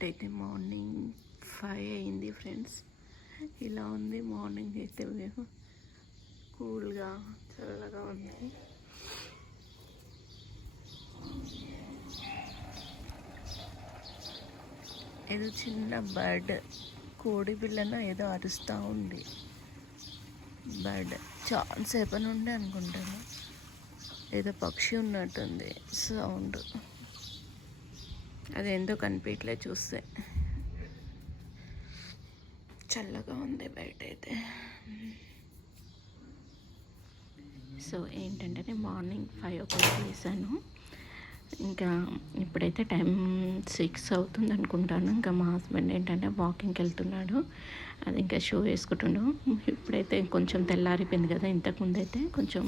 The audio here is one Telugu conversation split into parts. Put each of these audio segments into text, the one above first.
ఇప్పుడైతే మార్నింగ్ 5 అయింది ఫ్రెండ్స్. ఇలా ఉంది మార్నింగ్ అయితే మేము కూల్గా చల్లగా ఉంది. ఏదో చిన్న బర్డ్ కోడి పిల్లన ఏదో అరుస్తూ ఉంది. బర్డ్ చాలాసేపు నుండి అనుకుంటాను, ఏదో పక్షి ఉన్నట్టుంది సౌండ్. అదేందో కనిపించలే చూస్తే. చల్లగా ఉంది బయట అయితే. సో ఏంటంటే నేను మార్నింగ్ 5 o'clock వేసాను. ఇంకా ఇప్పుడైతే టైం 6 అవుతుంది అనుకుంటాను. ఇంకా మా హస్బెండ్ ఏంటంటే వాకింగ్కి వెళ్తున్నాడు. అది ఇంకా షూ వేసుకుంటున్నాడు. ఇప్పుడైతే కొంచెం తెల్లారిపోయింది కదా, ఇంతకుముందు అయితే కొంచెం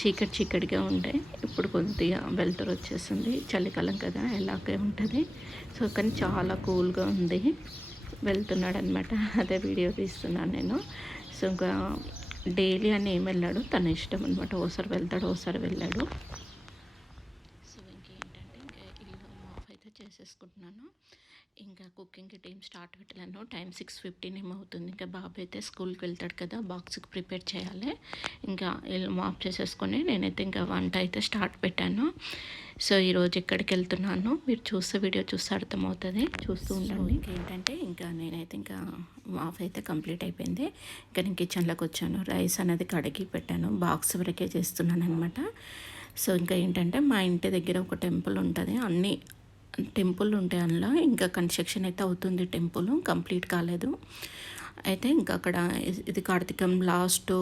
చీకటిగా ఉండే, ఇప్పుడు కొద్దిగా వెలుతురు వచ్చేసింది. చలికాలం కదా ఎలాగే ఉంటుంది. సో కానీ చాలా కూల్గా ఉంది. వెళ్తున్నాడు అనమాట, అదే వీడియో తీస్తున్నాను నేను. సో ఇంకా డైలీ అని ఏం వెళ్ళాడు, తన ఇష్టం అనమాట. ఓసారి వెళ్తాడు, ఓసారి వెళ్ళాడు. సో ఇంకేంటంటే ఇంకా ఇల్లు మాఫ్ అయితే చేసేసుకుంటున్నాను. ఇంకా కుకింగ్కి టైం స్టార్ట్ పెట్టలేను. టైం 6:15 ఏమవుతుంది. ఇంకా బాబు అయితే స్కూల్కి వెళ్తాడు కదా, బాక్స్కి ప్రిపేర్ చేయాలి. ఇంకా ఇల్లు మాఫ్ చేసేసుకొని నేనైతే ఇంకా వంట అయితే స్టార్ట్ పెట్టాను. సో ఈరోజు ఎక్కడికి వెళ్తున్నాను మీరు చూస్తే వీడియో చూస్తే అర్థమవుతుంది, చూస్తూ ఉండండి. ఏంటంటే ఇంకా నేనైతే ఇంకా మాఫ్ అయితే కంప్లీట్ అయిపోయింది. ఇంకా నేను కిచెన్లోకి వచ్చాను. రైస్ అనేది కడిగి పెట్టాను, బాక్స్ వరకే చేస్తున్నాను అనమాట. సో ఇంకా ఏంటంటే మా ఇంటి దగ్గర ఒక టెంపుల్ ఉంటుంది, అన్నీ టెంపుల్ ఉంటాయి అందులో. ఇంకా కన్స్ట్రక్షన్ అయితే అవుతుంది, టెంపుల్ కంప్లీట్ కాలేదు. అయితే ఇంకా అక్కడ ఇది కార్తీకం లాస్ట్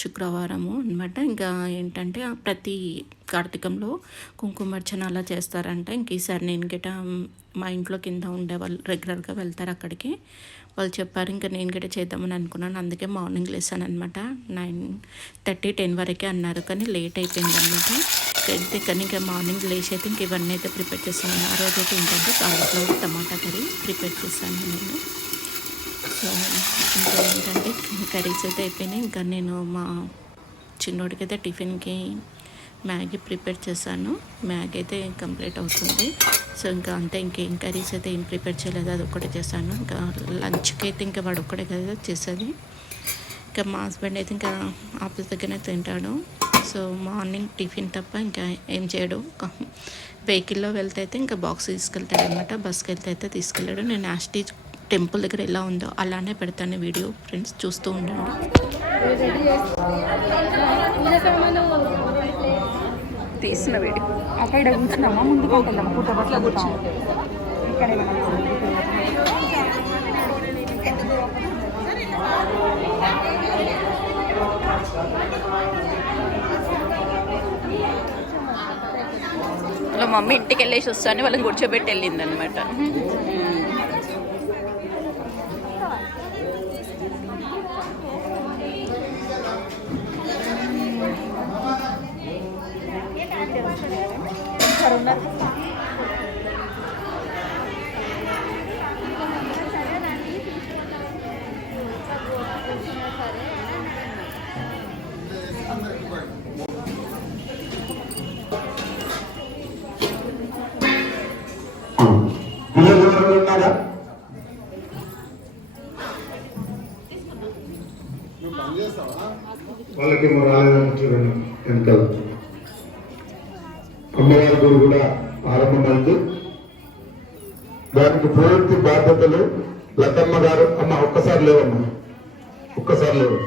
శుక్రవారము అనమాట. ఇంకా ఏంటంటే ప్రతి కార్తీకంలో కుంకుమార్చన అలా చేస్తారంట. ఇంక ఈసారి నేను గిట మా ఇంట్లో కింద ఉండే వాళ్ళు రెగ్యులర్గా వెళ్తారు అక్కడికి, వాళ్ళు చెప్పారు. ఇంకా నేను గిట చేద్దామని అనుకున్నాను. అందుకే మార్నింగ్ లేసాను అనమాట. 9:30, 10 వరకే అన్నారు, కానీ లేట్ అయిపోయింది అనమాట. అయితే కానీ ఇంకా మార్నింగ్ లేచి అయితే ఇంక ఇవన్నీ అయితే ప్రిపేర్ చేశాను. ఆ రోజు అయితే ఏంటంటే కాలీఫ్లవర్ టమాటా కర్రీ ప్రిపేర్ చేశాను నేను. సో ఇంకా ఏంటంటే కర్రీస్ అయితే అయిపోయినాయి. ఇంకా నేను మా చిన్నోడికి అయితే టిఫిన్కి మ్యాగీ ప్రిపేర్ చేశాను. మ్యాగీ అయితే కంప్లీట్ అవుతుంది. సో ఇంకా అంతే, ఇంకేం కర్రీస్ అయితే ఏం ప్రిపేర్ చేయలేదు, అది ఒక్కటే చేశాను. ఇంకా లంచ్కి అయితే ఇంకా వాడు ఒక్కడే కదా చేసేది. ఇంకా మా హస్బెండ్ అయితే ఇంకా ఆఫీస్ దగ్గరనే తింటాడు. సో మార్నింగ్ టిఫిన్ తప్ప ఇంకా ఏం చేయడు. వెహికల్లో వెళ్తే అయితే ఇంకా బాక్స్ తీసుకెళ్తాడు అనమాట, బస్కి వెళ్తే అయితే తీసుకెళ్ళాడు. నేను యాస్టీజ్ టెంపుల్ దగ్గర ఎలా ఉందో అలానే పెడతాను వీడియో, ఫ్రెండ్స్ చూస్తూ ఉండండి. తీసిన వీడియో అక్కడ కూర్చున్నామా, ముందుకు వెళ్దాం పుట్టబట్ల కూర్చున్నాం. ఇక్కడ వాళ్ళ మమ్మీ ఇంటికి వెళ్ళేసి వస్తాను, వాళ్ళని కూర్చోబెట్టి వెళ్ళింది అనమాట. వాళ్ళకి రాలేదని చూడండి. వెనకాల అమ్మవారి గురు కూడా ఆరంభమైంది. దానికి పూర్తి బాధ్యతలు లతమ్మ గారు. అమ్మ ఒక్కసారి లేవమ్మా, ఒక్కసారి లేవు.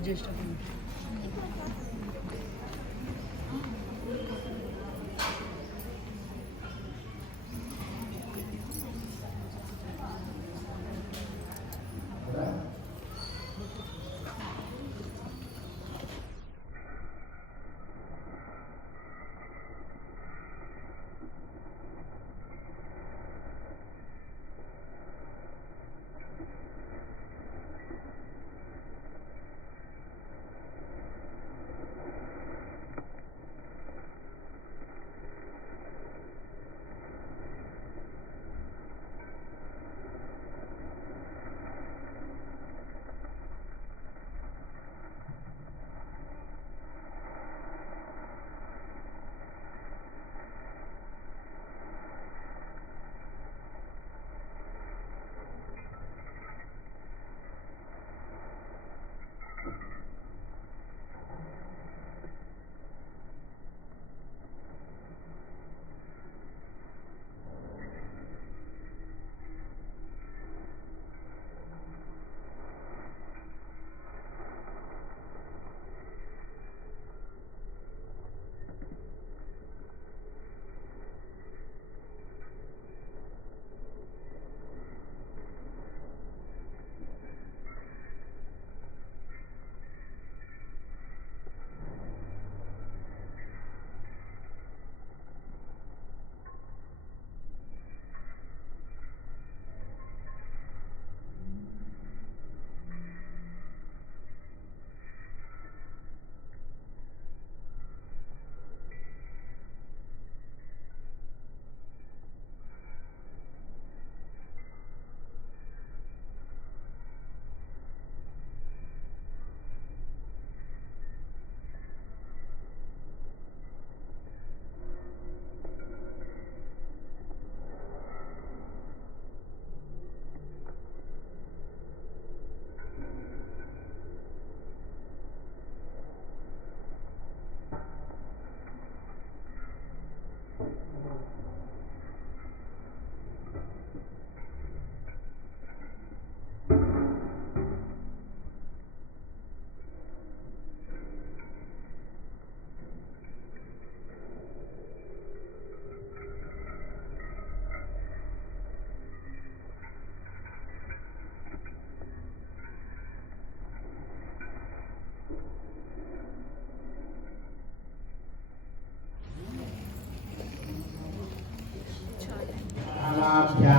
పూజ చేసేటప్పుడు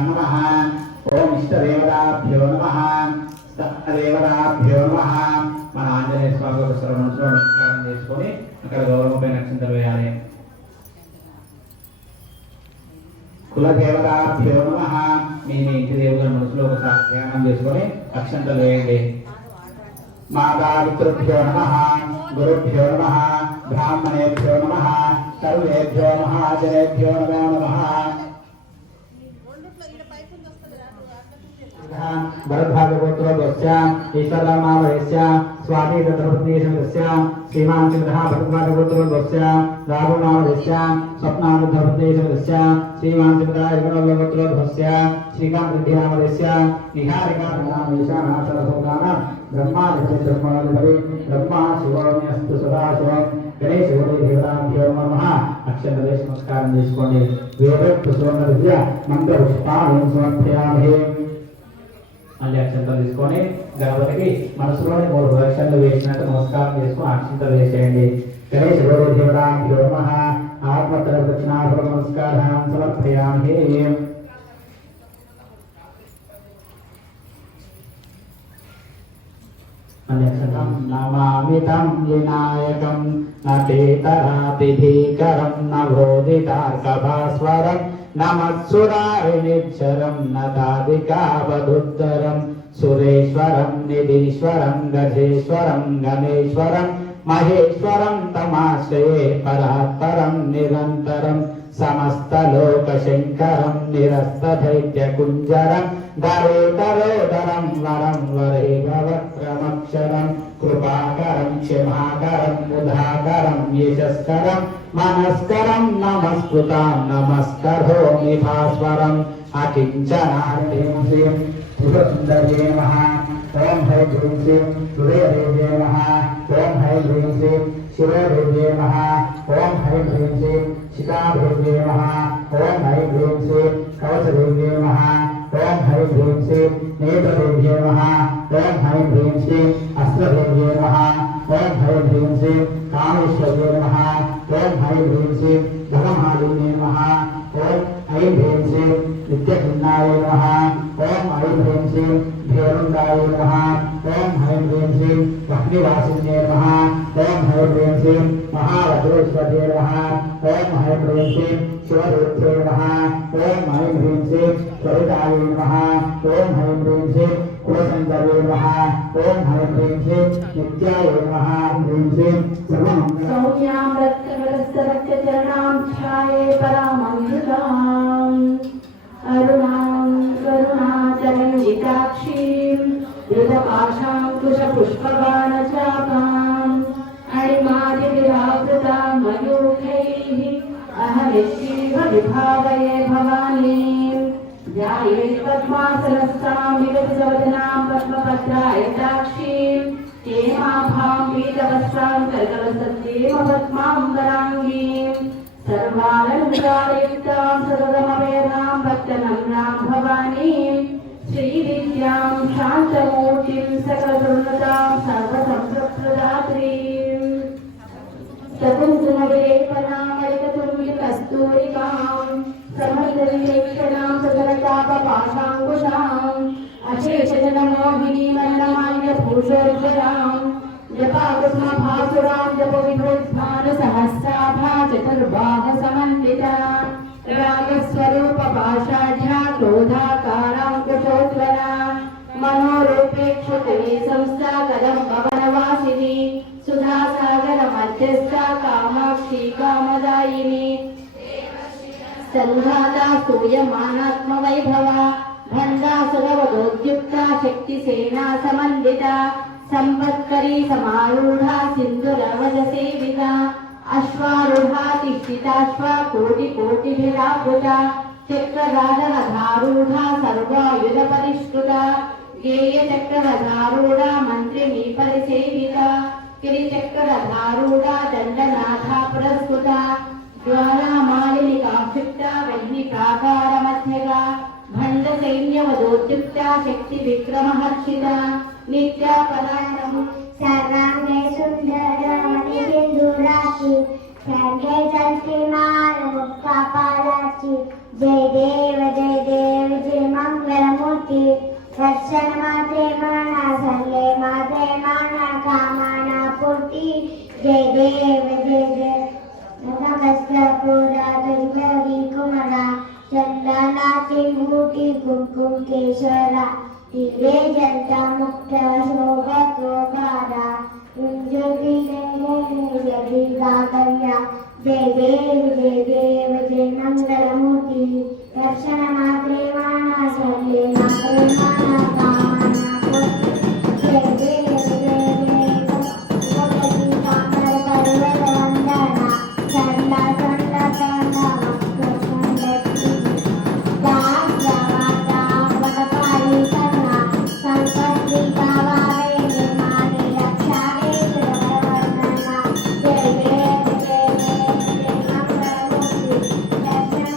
नमः ओम इष्टदेवताभ्यो नमः देवताभ्यो नमः మన ఆంజనేయ స్వామి ఒక శ్రవణంలో నమస్కారం చేసుకొని అక్కడ గౌరవపై నక్షత్రం వేయాలి. కులదేవతాభ్యో నమః మీ ఇంటి దేవుల మనసులో ఒకసారి ధ్యానం చేసుకొని అక్షంతలు వేయండి. మాతాపితృభ్యో నమః గురుభ్యో నమః బ్రాహ్మణేభ్యో నమః సర్వేభ్యో నమః ఆచార్యేభ్యో నమో నమః. भरद्वाजगोत्रोद्वस्य ईश्वरनामधेयस्य स्वातिदत्तपत्नीसमस्य श्रीमान् सिंहः भरद्वाजगोत्रोद्वस्य राहुलनामधेयस्य स्वप्नादत्तपत्नीसमस्य श्रीमान् सिंहः एकनवगोत्रोद्वस्य श्रीकान्तनामधेयस्य निहारिकानामधेयस्य ब्रह्मादिब्रह्मादिपति ब्रह्मा शिवोऽस्तु सदाशिवं गणेशगुरुदेवताभ्यो नमः. अक्षरदेश नमस्कारं చేసుకోండి. వేదోక్త సువర్ణ విద్య మంత్ర పుష్పాలను సమర్పయామి. మళ్ళీ అక్షంతలు తీసుకొని గణపతికి మనసులోని 3 లక్షలు వేసినట్టు నమస్కారం చేసుకొని అక్షంతలు వేసేయండి. గణేశ గురుదేవతాభ్యో నమః. ఆత్మతర దక్షిణాపూర్వ నమస్కారాన్ని సమర్పయామి. నమామితం వినాయకం నతేతరాతిభీకరం నభోదితార్కభాస్వరం నమత్సురారినిచ్చరం నదాదికావదుద్దరం సురేశ్వరం నిధీశ్వరం గజేశ్వరం గణేశ్వరం మహేశ్వరం తమాశ్రయే పరాత్పరం నిరంతరం సమస్తలోకశంకరం నిరస్తదైత్యకుంజరం దరోదరోదరం వరం వరేగవక్రమక్షరం కృపాకరం క్షమాకరం ముధాకరం యశస్కరం మనస్కరం నమస్కృతం నమస్కరోమి భాస్వరం అకించనార్తిం శ్రీం సుందరే నమః. ఓం హై హ్రీం శ్రీం హృదయదేవ్యే నమః ఓం హై హ్రీం శ్రీం శివదేవ్యే నమః ఓం హై హ్రీం శ్రీం శిఖాదేవ్యే నమః ఓం హై హ్రీం శ్రీం కవచదేవ్యే నమః ఓం హై హ్రీం శ్రీం నేత్రదేవ్యే నమః ఓం హై హ్రీం శ్రీం అస్త్రదేవ్యే నమః ఓం హై హ్రీం శ్రీం కామేశ్వర్యే నమః ఓం హై హ్రీం శ్రీం ధనమాలిన్యే నమః ఓం హై హ్రీం శ్రీం నిత్యభిన్నాయ నమః ఓం హై హ్రీం శ్రీం భేరుండాయ నమః ఓం హై హ్రీం శ్రీం వహ్నివాసిన్యే నమః ఓం హై హ్రీం శ్రీం మహావజ్రేశ్వర్యే నమః ఓం హై హ్రీం శ్రీం శివదేవ్యే నమః ఓం హై హ్రీం శ్రీం స్వరితాయ నమః ఓం హై హ్రీం శ్రీం కులసందరే నమః ఓం హై హ్రీం శ్రీం నిత్యాయ నమః హ్రీం శ్రీం సర్వమంగళ సౌమ్యాం రక్తచరణాం ఛాయే పరామృతాం అరుణాం కరుణాచలంజితాక్షీం ధృతపాశాంకుశపుష్పబాణచాపాం అణిమాదివిరావృతాం మయూఖైః అహమిష్యైవ విభావయే భవానీం ధ్యాయే పద్మాసనస్థాం విగతవదనాం పద్మపత్రాయతాక్షీం హేమాభాం పీతవస్త్రాం కరకలసత్యేమ పద్మాంబరాంగీం సర్వాలంకారయుక్తాం సర్వమవేదాం భక్తనమ్రాం భవానీం శ్రీవిద్యాం శాంతమూర్తిం సకలదుర్గతాం సర్వసంపత్ప్రదాత్రీం కస్తూరికాం సమస్తవిలేక్షణాం సకలతాపపాశాంకుశాం అశేషజనమోహినీం అన్నమాల్యభూషోజ్వరాం జపాకుసుమభాసురాం జపవిభూద్భానుసహస్రాభా చతుర్బాహసమన్వితాం రాగస్వరూపపాషాఢ్యా క్రోధాకారాంకుశోజ్వరా మనోరూపేక్షుతమే సంస్థా కదంబవనవాసిని సుధాసాగర మధ్యస్థ కామాక్షి కామదాయిని సంఘాతా స్తూయమానాత్మ వైభవ భండాసురవదోద్యుక్త శక్తి సేనా సమన్విత సంవత్కరీ సమారూఢ సింధురవజ సేవిత అశ్వారూఢా తిష్ఠితాశ్వ కోటి కోటిభిరావృత చక్రరాజరథారూఢ సర్వాయుధ పరిష్కృత గేయ చక్రరథారూఢ మంత్రిని పరిసేవిత గిరిచక్రరథారూఢ దండనాథ పురస్కృత జ్వాలామాలిని కాక్షిప్త వహ్ని ప్రాకార మధ్యగా భండ సైన్యవదోద్యుక్త శక్తి విక్రమహర్షిత నిత్యాపరాయణం सर्वांगे सुंदरमणि सिंधुराची सर्गे संस्कृमान मुक्तापालाची जय देव जय मंगलमूर्ती दर्शन मात्रे माना सर्वे मात्रे माना कामना पूर्ती जय देव नमस्ते पूरा दुर्गवी कुमारा चंदनाची मूर्ती कुमकुम केशरा दिव्य जनता मुक्त शोभा कुंजोगी जगी गाकर्या जय देव जय मंगलमूर्ति दर्शन मात्रे माना सर्वे मात्रे माना कामना पूर्ति जय देव भगवती कामर पर्वत वंदना चंदा चंदा चंदा मस्तु दास माता वनपाली करना संपत्ति कावावे निर्माणे रक्षावे सुरवर्णना जय देव मंगलमूर्ति दर्शन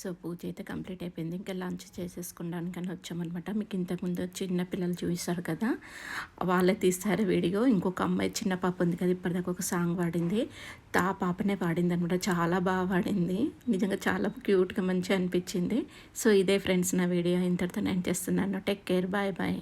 సో పూజ అయితే కంప్లీట్ అయిపోయింది. ఇంకా లంచ్ చేసేసుకోవడానికని వచ్చామన్నమాట. మీకు ఇంతకుముందు చిన్న పిల్లలు చూపిస్తారు కదా, వాళ్ళే తీస్తారు వీడియో. ఇంకొక అమ్మాయి చిన్న పాప ఉంది కదా, ఇప్పటిదాకా ఒక సాంగ్ పాడింది, ఆ పాపనే పాడింది అనమాట. చాలా బాగా పాడింది, నిజంగా చాలా క్యూట్గా మంచిగా అనిపించింది. సో ఇదే ఫ్రెండ్స్ నా వీడియో ఇంతటితో నేను చేస్తున్నాను. Take care, bye bye.